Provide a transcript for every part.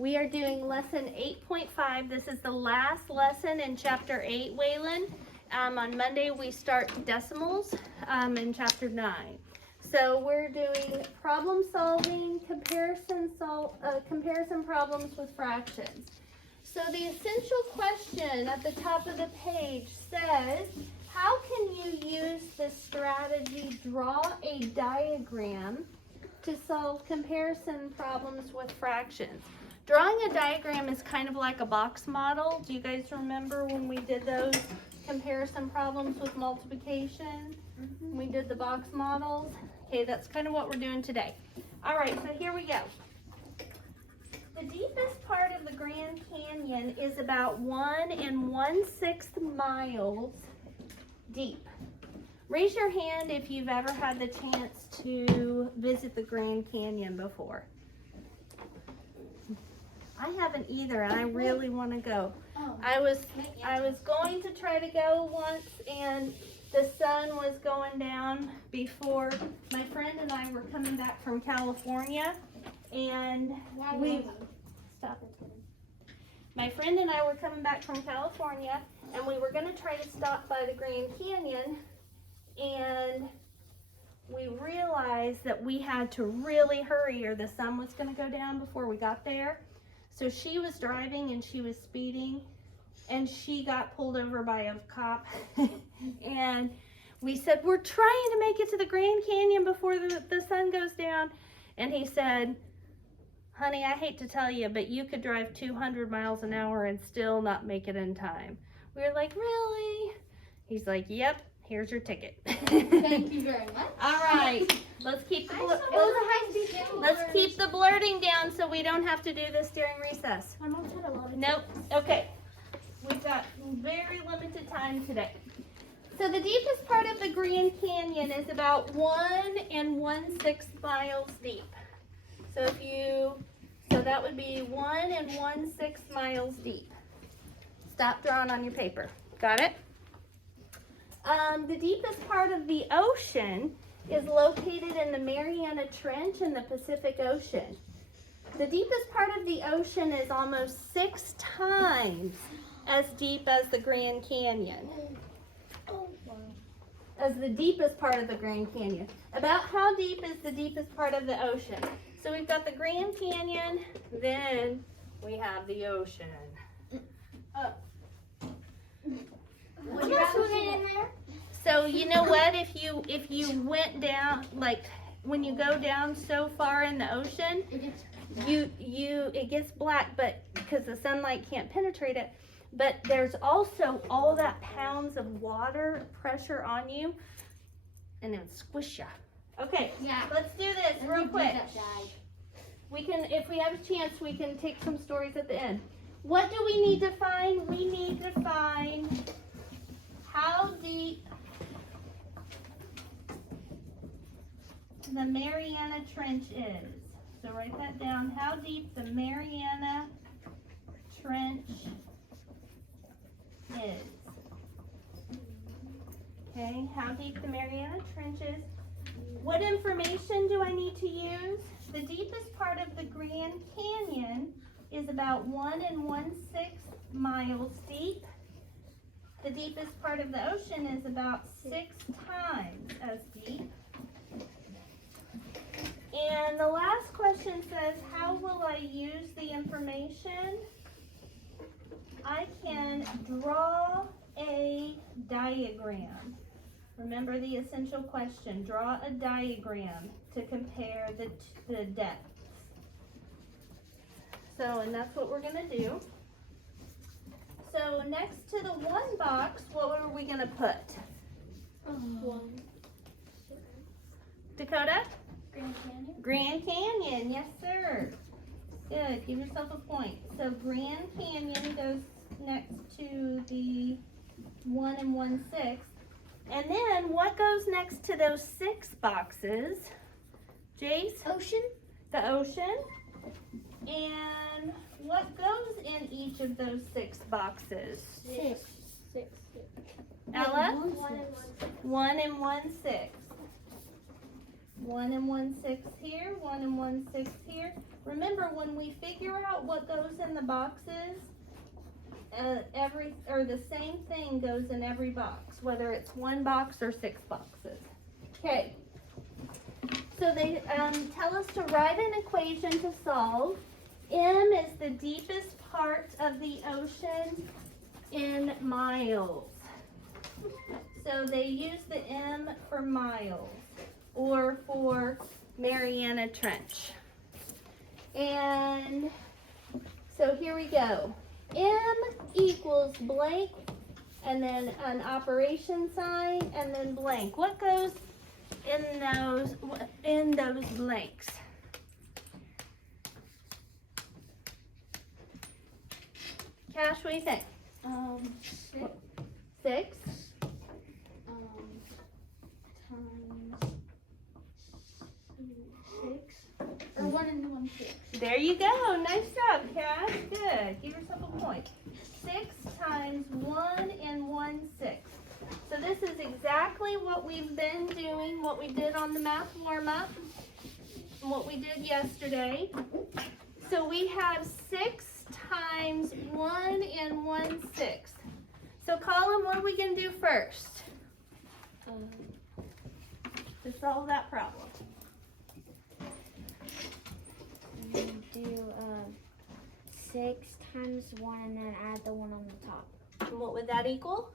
We are doing lesson 8.5. This is the last lesson in chapter 8, Waylon. On Monday we start decimals in chapter 9. So we're doing problem solving, comparison problems with fractions. So the essential question at the top of the page says, how can you use this strategy, draw a diagram to solve comparison problems with fractions? Drawing a diagram is kind of like a box model. Do you guys remember when we did those comparison problems with multiplication? We did the box models. Okay, that's kind of what we're doing today. All right, so here we go. The deepest part of the Grand Canyon is about 1 1/6 miles deep. Raise your hand if you've ever had the chance to visit the Grand Canyon before. I haven't either, and I really want to go. I was going to try to go once, and the sun was going down before my friend and I were coming back from California, and my friend and I were coming back from California, and we were going to try to stop by the Grand Canyon, and we realized that we had to really hurry or the sun was going to go down before we got there. So she was driving and she was speeding, and she got pulled over by a cop. And we said, we're trying to make it to the Grand Canyon before the sun goes down. And he said, honey, I hate to tell you, but you could drive 200 miles an hour and still not make it in time. We were like, really? He's like, yep, here's your ticket. Thank you very much. All right, let's keep the blurting down so we don't have to do this during recess. My mom's had a lot of Nope. Okay. We've got very limited time today. So the deepest part of the Grand Canyon is about 1 1/6 miles deep. So that would be 1 1/6 miles deep. Stop drawing on your paper. Got it? The deepest part of the ocean is located in the Mariana Trench in the Pacific Ocean. The deepest part of the ocean is almost 6 times as deep as the Grand Canyon. As the deepest part of the Grand Canyon. About how deep is the deepest part of the ocean? So we've got the Grand Canyon, then we have the ocean. Would you rather get in there? So you know what, if you went down, like when you go down so far in the ocean, it gets black, but because the sunlight can't penetrate it, but there's also all that pounds of water pressure on you, and it would squish you. Okay, yeah. Let's do this real quick. We can, if we have a chance, we can take some stories at the end. What do we need to find? We need to find how deep the Mariana Trench is. So write that down. How deep the Mariana Trench is. Okay, how deep the Mariana Trench is. What information do I need to use? The deepest part of the Grand Canyon is about 1 1/6 miles deep. The deepest part of the ocean is about 6 times as deep. And the last question says, how will I use the information? I can draw a diagram. Remember the essential question, draw a diagram to compare the depths. So, and that's what we're gonna do. So next to the 1 box, what are we gonna put? 1. Dakota? Grand Canyon. Grand Canyon, yes sir. Good, give yourself a point. So Grand Canyon goes next to the 1 1/6. And then what goes next to those 6 boxes? Jace? Ocean. The ocean. And what goes in each of those 6 boxes? 6. Ella? 1 1/6. 1 1/6. 1 and 1/6 here, 1 and 1/6 here. Remember, when we figure out what goes in the boxes, the same thing goes in every box, whether it's 1 box or 6 boxes. Okay. So they tell us to write an equation to solve. M is the deepest part of the ocean in miles. So they use the M for miles or for Mariana Trench. And so here we go. M equals blank and then an operation sign and then blank. What goes in those blanks? Cash, what do you think? 6. Times 6. Or 1 and 1/6. There you go. Nice job, Cash. Good. Give yourself a point. 6 times 1 and 1/6. So this is exactly what we've been doing, what we did on the math warm-up, and what we did yesterday. So we have 6 times 1 and 1/6. So Colin, what are we going to do first to solve that problem? Do 6 times 1 and then add the 1 on the top. And what would that equal?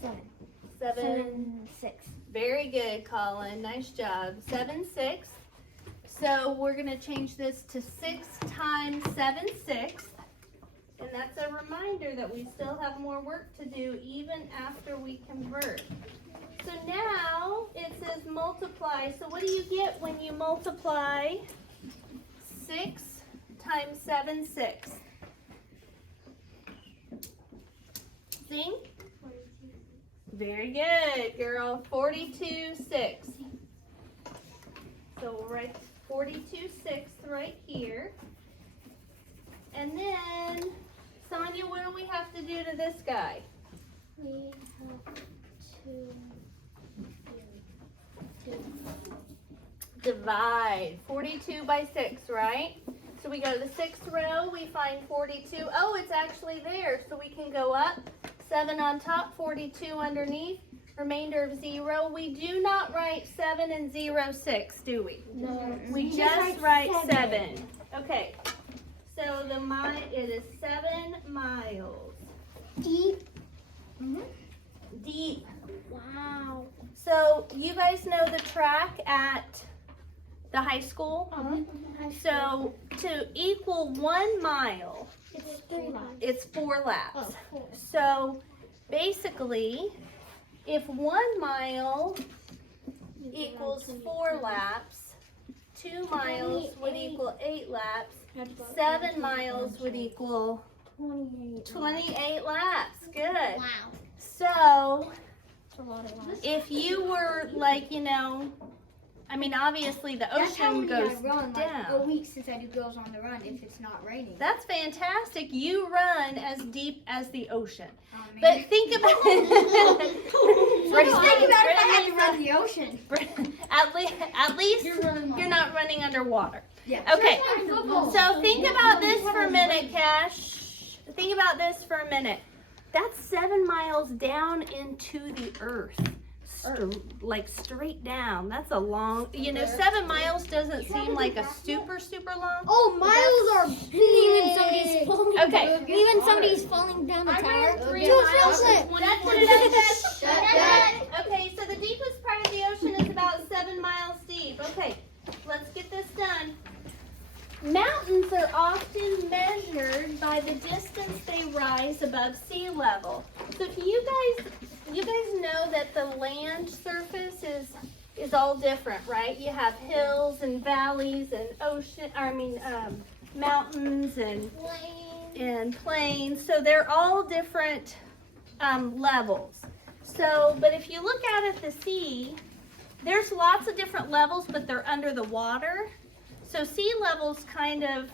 7. 7. 6. Very good, Colin. Nice job. 7/6. So we're going to change this to 6 times 7/6. And that's a reminder that we still have more work to do even after we convert. So now it says multiply. So what do you get when you multiply 6 times 7/6? Sing? Very good, girl. 42/6. So we'll write 42/6 right here. And then, Sonia, what do we have to do to this guy? We have to Divide. 42 by 6, right? So we go to the 6th row, we find 42. Oh, it's actually there. So we can go up. 7 on top, 42 underneath. Remainder of 0. We do not write 7 and 0, 6, do we? No. We just write 7. Okay. So it is 7 miles. Deep. Deep. Wow. So you guys know the track at the high school? So to equal 1 mile, It's 3 laps. it's 4 laps. Oh, 4. So basically, if 1 mile equals 4 laps, 2 miles would equal 8 laps, 7 miles would equal 28 laps. Good. Wow. So That's a lot of laps. if you were like, I mean, obviously the That's how ocean many goes I run, like a down. week since I do Girls on the Run if it's not raining. That's fantastic. You run as deep as the ocean. Man. But think about Just think about if I had to run the ocean. at least you're not running underwater. Yeah. Okay, so think about this for a minute, Cash. Think about this for a minute. That's 7 miles down into the earth. Like straight down. That's a long, 7 miles doesn't seem like a super long. Oh, miles are Even somebody's falling. Okay. Even somebody's falling down the tower. Okay, so the deepest part of the ocean is about 7 miles deep. Okay, let's get this done. Mountains are often measured by the distance they rise above sea level. So if you guys know that the land surface is all different, right? You have hills and valleys and mountains and plains. So they're all different levels. So, but if you look out at the sea, there's lots of different levels, but they're under the water. So sea level's kind of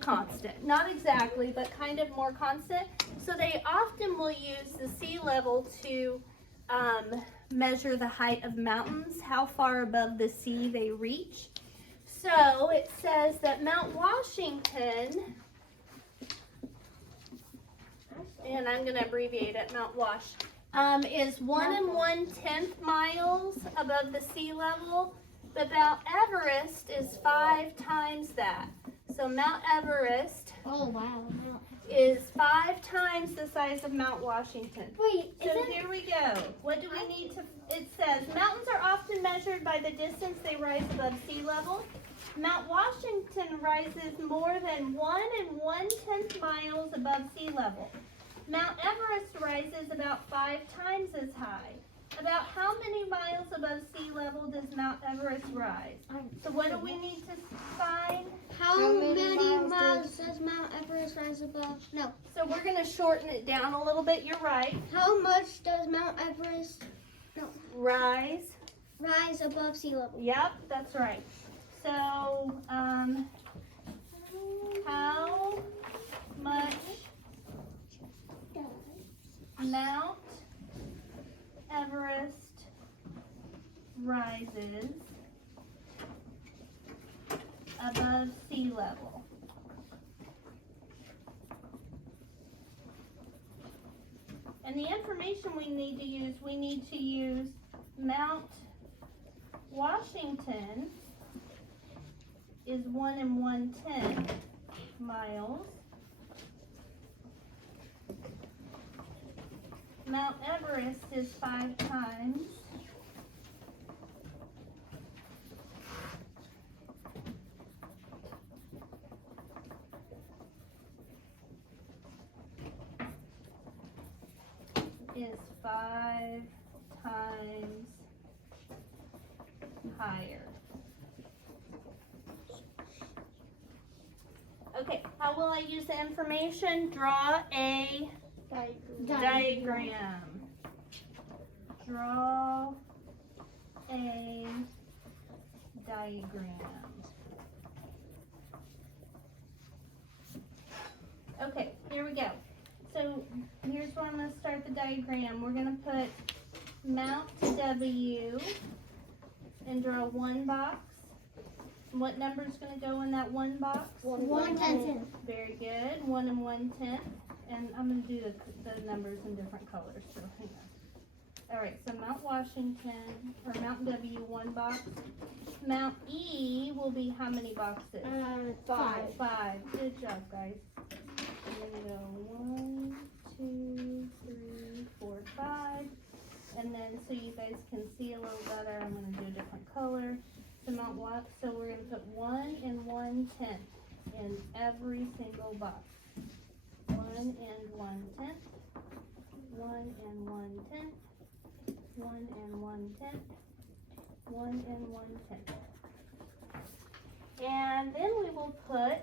constant. Not exactly, but kind of more constant. So they often will use the sea level to measure the height of mountains, how far above the sea they reach. So it says that Mount Washington, and I'm going to abbreviate it, Mount Wash, is 1 1/10 miles above the sea level, but Mount Everest is 5 times that. So Mount Everest Oh wow. is 5 times the size of Mount Washington. Wait, So here we go. What do we need to, it says, mountains are often measured by the distance they rise above sea level. Mount Washington rises more than 1 1/10 miles above sea level. Mount Everest rises about 5 times as high. About how many miles above sea level does Mount Everest rise? So what do we need to find? How many miles does Mount Everest rise above? No. So we're going to shorten it down a little bit. You're right. How much does Mount Everest Rise. rise above sea level? Yep, that's right. So, how much Mount Everest rises above sea level? And the information we need to use Mount Washington is 1 1/10 miles. Mount Everest is 5 times. Is 5 times higher. Okay, how will I use the information? Draw a diagram. Draw a diagram. Okay, here we go. So here's where I'm going to start the diagram. We're going to put Mount W and draw one box. What number is going to go in that one box? 1 1/10. Very good. 1 1/10. And I'm going to do the numbers in different colors. So hang on. All right. So Mount Washington or Mount W, one box. Mount E will be how many boxes? 5. 5. Good job, guys. I'm going to go 1, 2, 3, 4, 5. And then so you guys can see a little better, I'm going to do a different color. So Mount Watt, so we're going to put 1 1/10 in every single box. 1 1/10. 1 1/10. 1 1/10. 1 1/10. And then we will put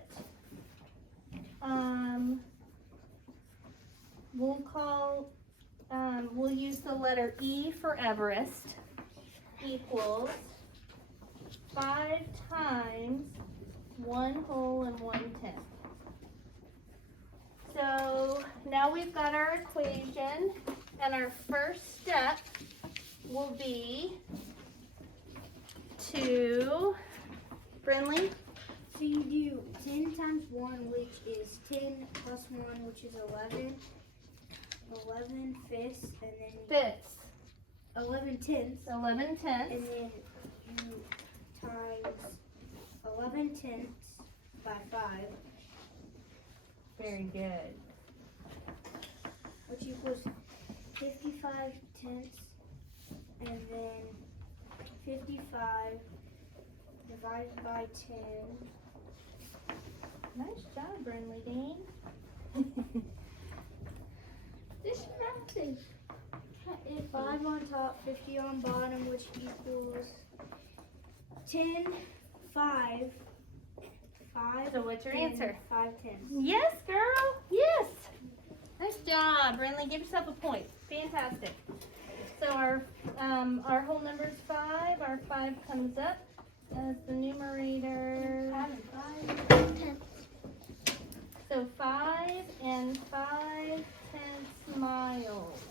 we'll use the letter E for Everest equals 5 times 1 1/10. So now we've got our equation, and our first step will be to, Brinley? So you do 10 times 1, which is 10 plus 1, which is 11. 11 fifths, and then Fifths. 11 tenths. 11 tenths. And then you times 11 tenths by 5, Very good. which equals 55 tenths, and then 55 divided by 10. Nice job, Brinley Dean. This is nothing. 5 on top, 50 on bottom, which equals 10, 5, 5. So what's your and answer? 5 tenths. Yes, girl. Yes. Nice job, Brinley. Give yourself a point. Fantastic. So our whole number is 5. Our 5 comes up as the numerator. So 5 and 5/10 miles.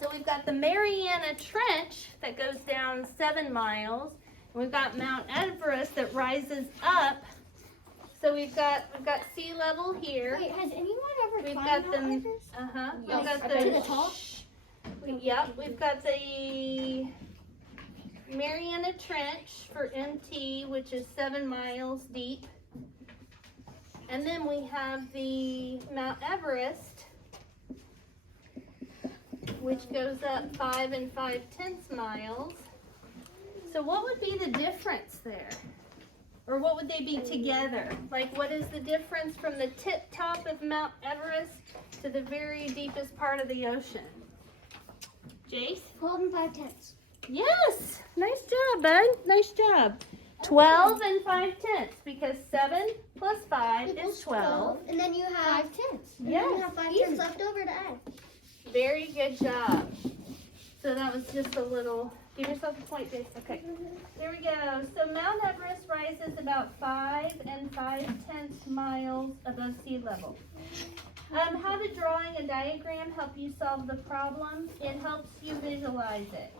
So we've got the Mariana Trench that goes down 7 miles. And we've got Mount Everest that rises up. So we've got sea level here. Wait, has anyone ever We've climbed got Mount them. Everest? We've got To the top? Yep. We've got the Mariana Trench for MT, which is 7 miles deep. And then we have the Mount Everest, which goes up 5 5/10 miles. So what would be the difference there? Or what would they be together? Like, what is the difference from the tip top of Mount Everest to the very deepest part of the ocean? Jace? 12 5/10. Yes! Nice job, bud. Nice job. 12 5/10, because 7 plus 5 is 12. And then you have 5/10. And Yes, then you have 5/10 left over to add. Very good job. So that was just a little, give yourself a point, Jace. Okay, there we go. So Mount Everest rises about 5 5/10 miles above sea level. How did drawing a diagram help you solve the problem? It helps you visualize it.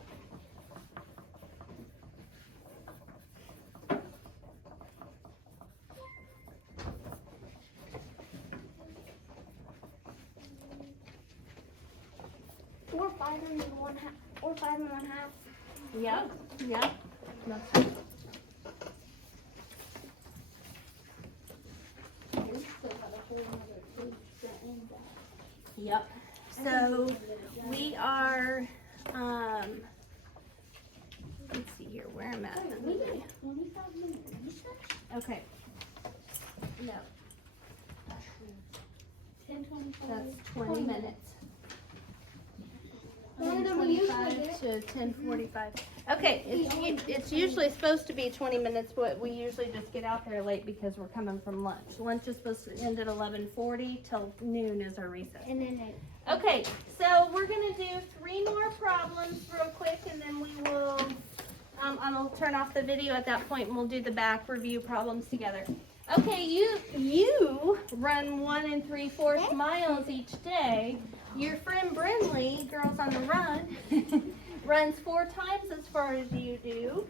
Or 5 1/2. Or 5 1/2. Yep, yep. That's right. Yep. So we are, let's see here, where I'm at. Okay. No, that's 20 minutes. Longer than we usually 10:25 to 10:45. Okay, it's usually supposed to be 20 minutes, but we usually just get out there late because we're coming from lunch. Lunch is supposed to end at 11:40 till noon is our recess. And then Okay, so we're gonna do 3 more problems real quick, and then we will, I'll turn off the video at that point, and we'll do the back review problems together. Okay, you run 1 3/4 miles each day. Your friend Brinley, Girls on the Run, runs 4 times as far as you do.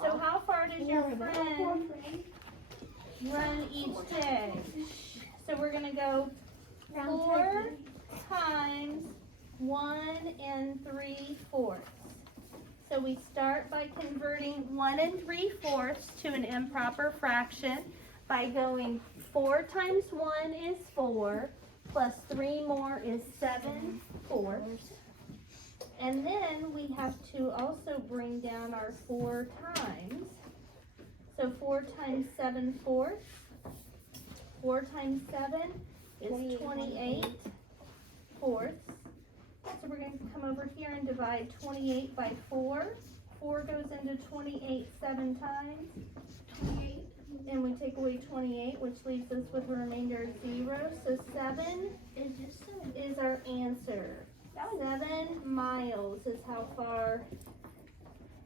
So how far does your friend run each day? So we're gonna go 4 times 1 3/4. So we start by converting 1 3/4 to an improper fraction by going 4 times 1 is 4, plus 3 more is 7/4. And then we have to also bring down our 4 times. So 4 times 7/4. 4 times 7 is 28/4. So we're going to come over here and divide 28 by 4. 4 goes into 28 7 times. 28. And we take away 28, which leaves us with a remainder of 0. So 7 is our answer. 7 miles is how far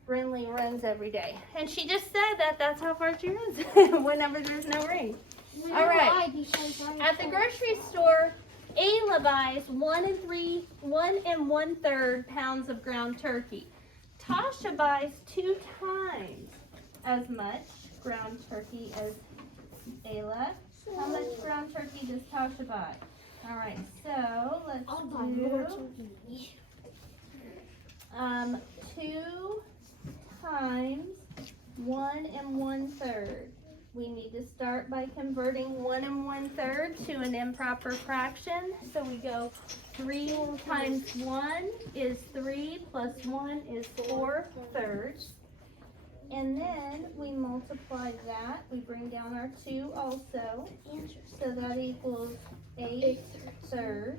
Brinley runs every day. And she just said that that's how far she runs whenever there's no rain. All right. At the grocery store, Ayla buys 1 1/3 pounds of ground turkey. Tasha buys 2 times as much ground turkey as Ayla. How much ground turkey does Tasha buy? All right, so let's do 2 times 1 1/3. We need to start by converting 1 1/3 to an improper fraction. So we go 3 times 1 is 3 plus 1 is 4/3. And then we multiply that. We bring down our 2 also. So that equals 8/3.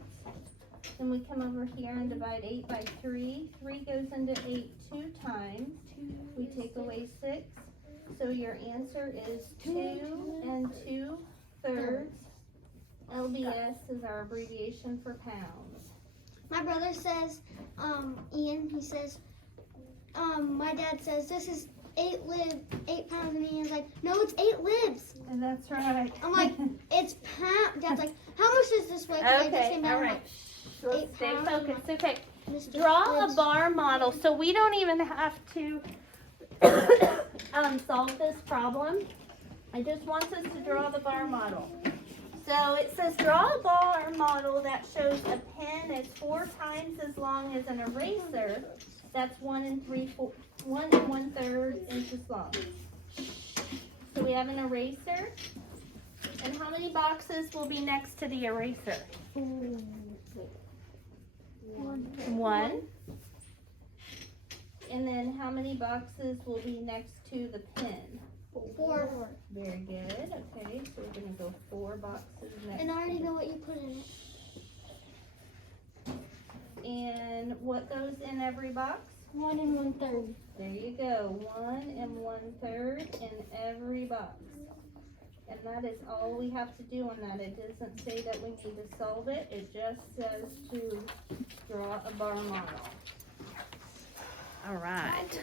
Then we come over here and divide 8 by 3. 3 goes into 8 2 times. We take away 6. So your answer is 2 2/3. LBS is our abbreviation for pounds. my brother says, Ian, he says, my dad says, this is 8 pounds, and Ian's like, no, it's 8 libs. And that's right. I'm like, it's pound. Dad's like, how much does this weigh? 'Cause I just Okay, came all down, I'm right. like, Let's 8 stay pounds. focused. Okay. Mr. Draw a Fridge. bar model. So we don't even have to solve this problem. I just want us to draw the bar model. So it says draw a bar model that shows a pen is 4 times as long as an eraser. That's 1 1/3 inches long. So we have an eraser. And how many boxes will be next to the eraser? 1. And then how many boxes will be next to the pen? 4. Very good. Okay, so we're going to go 4 boxes next. And I already know what you put in it. And what goes in every box? 1 1/3. There you go. 1 1/3 in every box. And that is all we have to do on that. It doesn't say that we need to solve it. It just says to draw a bar model. All right.